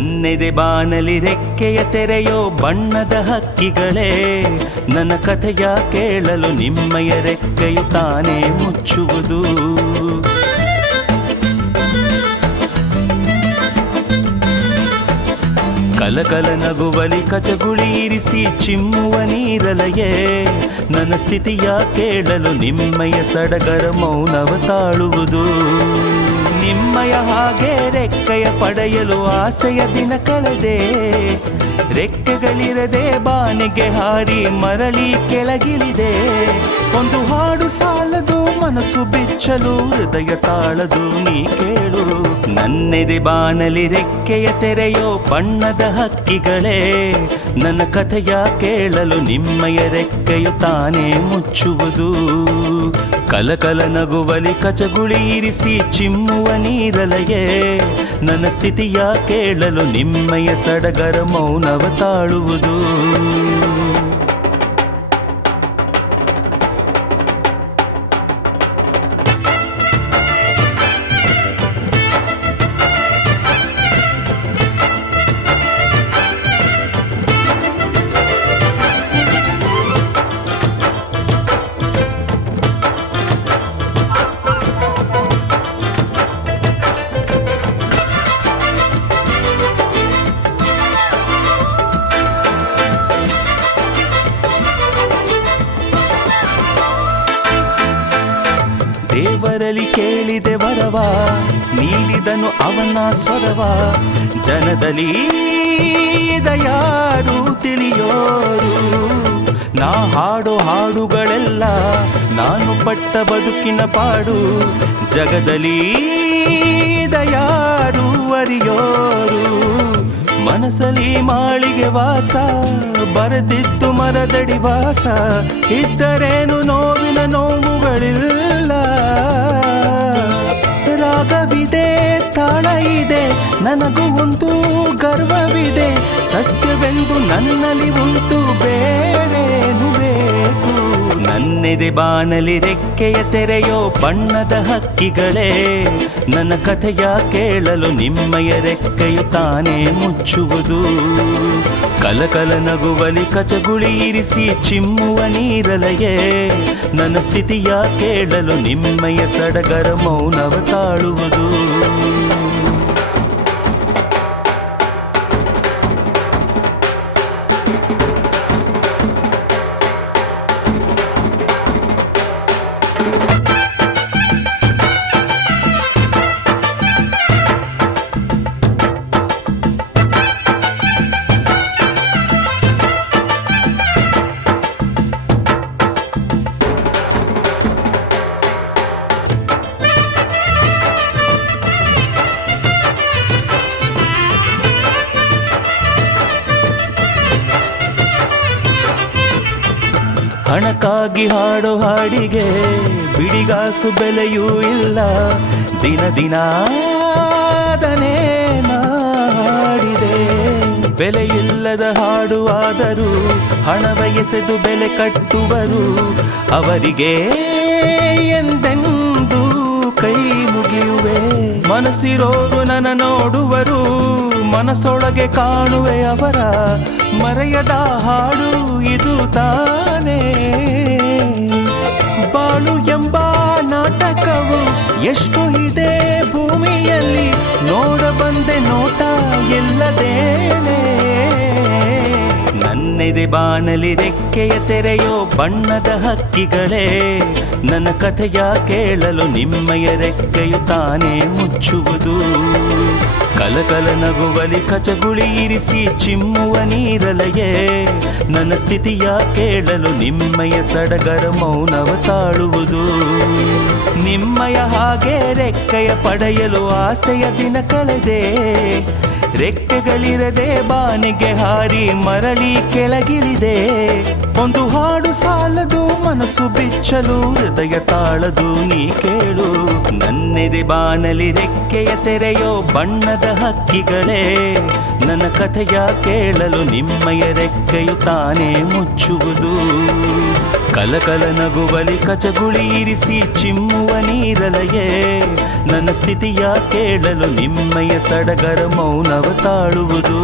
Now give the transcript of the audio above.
ನನ್ನೆದೆ ಬಾನಲಿ ರೆಕ್ಕೆಯ ತೆರೆಯೋ ಬಣ್ಣದ ಹಕ್ಕಿಗಳೇ, ನನ್ನ ಕಥೆಯ ಕೇಳಲು ನಿಮ್ಮಯ ರೆಕ್ಕೆಯು ತಾನೇ ಮುಚ್ಚುವುದು. ಕಲಕಲ ನಗುವಲಿ ಕಚಗುಳಿ ಇರಿಸಿ ಚಿಮ್ಮುವ ನೀರಲಯೇ, ನನ್ನ ಸ್ಥಿತಿಯ ಕೇಳಲು ನಿಮ್ಮಯ ಸಡಗರ ಮೌನವ ತಾಳುವುದು. ನಿಮ್ಮಯ ಹಾಗೆ ರೆಕ್ಕೆಯ ಪಡೆಯಲು ಆಸೆಯ ದಿನ ಕಳೆದೆ, ರೆಕ್ಕೆಗಳಿರದೆ ಬಾನಿಗೆ ಹಾರಿ ಮರಳಿ ಕೆಳಗಿಳಿದೆ. ಒಂದು ಹಾಡು ಸಾಲದು ಮನಸ್ಸು ಬಿಚ್ಚಲು, ಹೃದಯ ತಾಳದು ನೀ ಕೇಳು. ನನ್ನೆದೆ ಬಾನಲಿ ರೆಕ್ಕೆಯ ತೆರೆಯೋ ಬಣ್ಣದ ಹಕ್ಕಿಗಳೇ, ನನ್ನ ಕಥೆಯ ಕೇಳಲು ನಿಮ್ಮಯ ರೆಕ್ಕೆಯು ತಾನೇ ಮುಚ್ಚುವುದು. ಕಲಕಲ ನಗುವಲಿ ಕಚಗುಳಿ ಇರಿಸಿ ಚಿಮ್ಮುವ ನೀರಲಯೇ, ನನ್ನ ಸ್ಥಿತಿಯ ಕೇಳಲು ನಿಮ್ಮಯ ಸಡಗರ ಮೌನವ ತಾಳುವುದು. ದೇವರಲ್ಲಿ ಕೇಳಿದೆ ವರವ, ನೀಡಿದನು ಅವನ ಸ್ವರವ. ಜನದಲ್ಲಿ ಯಾರು ತಿಳಿಯೋರು, ನಾ ಹಾಡೋ ಹಾಡುಗಳೆಲ್ಲ ನಾನು ಪಟ್ಟ ಬದುಕಿನ ಪಾಡು. ಜಗದಲ್ಲಿ ಯಾರು ಅರಿಯೋರು, ಮನಸ್ಸಲ್ಲಿ ಮಾಳಿಗೆ ವಾಸ, ಬರೆದಿದ್ದು ಮರದಡಿ ವಾಸ. ಇದ್ದರೇನು ನೋವಿನ ನೋವುಗಳಿಲ್ಲ, ರಾಗವಿದೆ ತಾಳ ಇದೆ, ನನಗೂ ಒಂದು ಗರ್ವವಿದೆ. ಸತ್ಯವೆಂದು ನನ್ನಲ್ಲಿ ಉಂಟು, ಬೇರೇನು ಬೇಕು. ನನ್ನೆದೆ ಬಾನಲಿ ರೆಕ್ಕೆಯ ತೆರೆಯೋ ಬಣ್ಣದ ಹಕ್ಕಿಗಳೇ, ನನ್ನ ಕಥೆಯ ಕೇಳಲು ನಿಮ್ಮಯ ರೆಕ್ಕೆಯು ತಾನೇ ಮುಚ್ಚುವುದು. ಕಲಕಲ ನಗುವಲಿ ಕಚಗುಳಿ ಇರಿಸಿ ಚಿಮ್ಮುವ ನೀರಲಯೇ, ನನ್ನ ಸ್ಥಿತಿಯ ಕೇಳಲು ನಿಮ್ಮಯ ಸಡಗರ ಮೌನವ ತಾಳುವುದು. ಹಣಕ್ಕಾಗಿ ಹಾಡೋ ಹಾಡಿಗೆ ಬಿಡಿಗಾಸು ಬೆಲೆಯೂ ಇಲ್ಲ. ದಿನ ದಿನ ದನೇ ನಾಡಿದೆ, ಬೆಲೆಯಿಲ್ಲದ ಹಾಡು ಆದರೂ ಹಣವ ಎಸೆದು ಬೆಲೆ ಕಟ್ಟುವರು. ಅವರಿಗೆ ಎಂದೆಂದೂ ಕೈ ಮುಗಿಯುವೆ. ಮನಸ್ಸಿರೋರು ನನ್ನ ನೋಡುವರು, ಮನಸ್ಸೊಳಗೆ ಕಾಣುವೆ ಅವರ ಮರೆಯದ ಹಾಡು ಇದು ತಾನೇ. ಬಾಳು ಎಂಬ ನಾಟಕವು ಎಷ್ಟು ಇದೆ ಭೂಮಿಯಲ್ಲಿ, ನೋಡ ಬಂದೆ ನೋಟ ಎಲ್ಲದೇನೆ. ನನ್ನೆದೆ ಬಾನಲಿ ರೆಕ್ಕೆಯ ತೆರೆಯೋ ಬಣ್ಣದ ಹಕ್ಕಿಗಳೇ, ನನ್ನ ಕಥೆಯ ಕೇಳಲು ನಿಮ್ಮಯ ರೆಕ್ಕೆಯು ತಾನೇ ಮುಚ್ಚುವುದು. ಕಲಕಲ ನಗುವಲಿ ಕಚಗುಳಿ ಇರಿಸಿ ಚಿಮ್ಮುವ ನೀರಲಯೇ, ನನ್ನ ಸ್ಥಿತಿಯ ಕೇಳಲು ನಿಮ್ಮಯ ಸಡಗರ ಮೌನವ ತಾಳುವುದು. ನಿಮ್ಮಯ ಹಾಗೆ ರೆಕ್ಕೆಯ ಪಡೆಯಲು ಆಸೆಯ ದಿನ ಕಳೆದೆ, ರೆಕ್ಕೆಗಳಿರದೆ ಬಾನಿಗೆ ಹಾರಿ ಮರಳಿ ಕೆಳಗಿಳಿದೆ. ಒಂದು ಹಾಡು ಸಾಲದು ಮನಸ್ಸು ಬಿಚ್ಚಲು, ಹೃದಯ ತಾಳದು ನೀ ಕೇಳು. ನನ್ನೆದೆ ಬಾನಲಿ ರೆಕ್ಕೆಯ ತೆರೆಯೋ ಬಣ್ಣದ ಹಕ್ಕಿಗಳೇ, ನನ್ನ ಕಥೆಯ ಕೇಳಲು ನಿಮ್ಮಯ ರೆಕ್ಕೆಯು ತಾನೇ ಮುಚ್ಚುವುದು. ಕಲಕಲ ನಗುವಲಿ ಕಚಗುಳಿ ಇರಿಸಿ ಚಿಮ್ಮುವ ನೀರಲೆಯೇ ನನ್ನ ಸ್ಥಿತಿಯ ಕೇಳಲು ನಿಮ್ಮಯ ಸಡಗರ ಮೌನವ ತಾಳುವುದು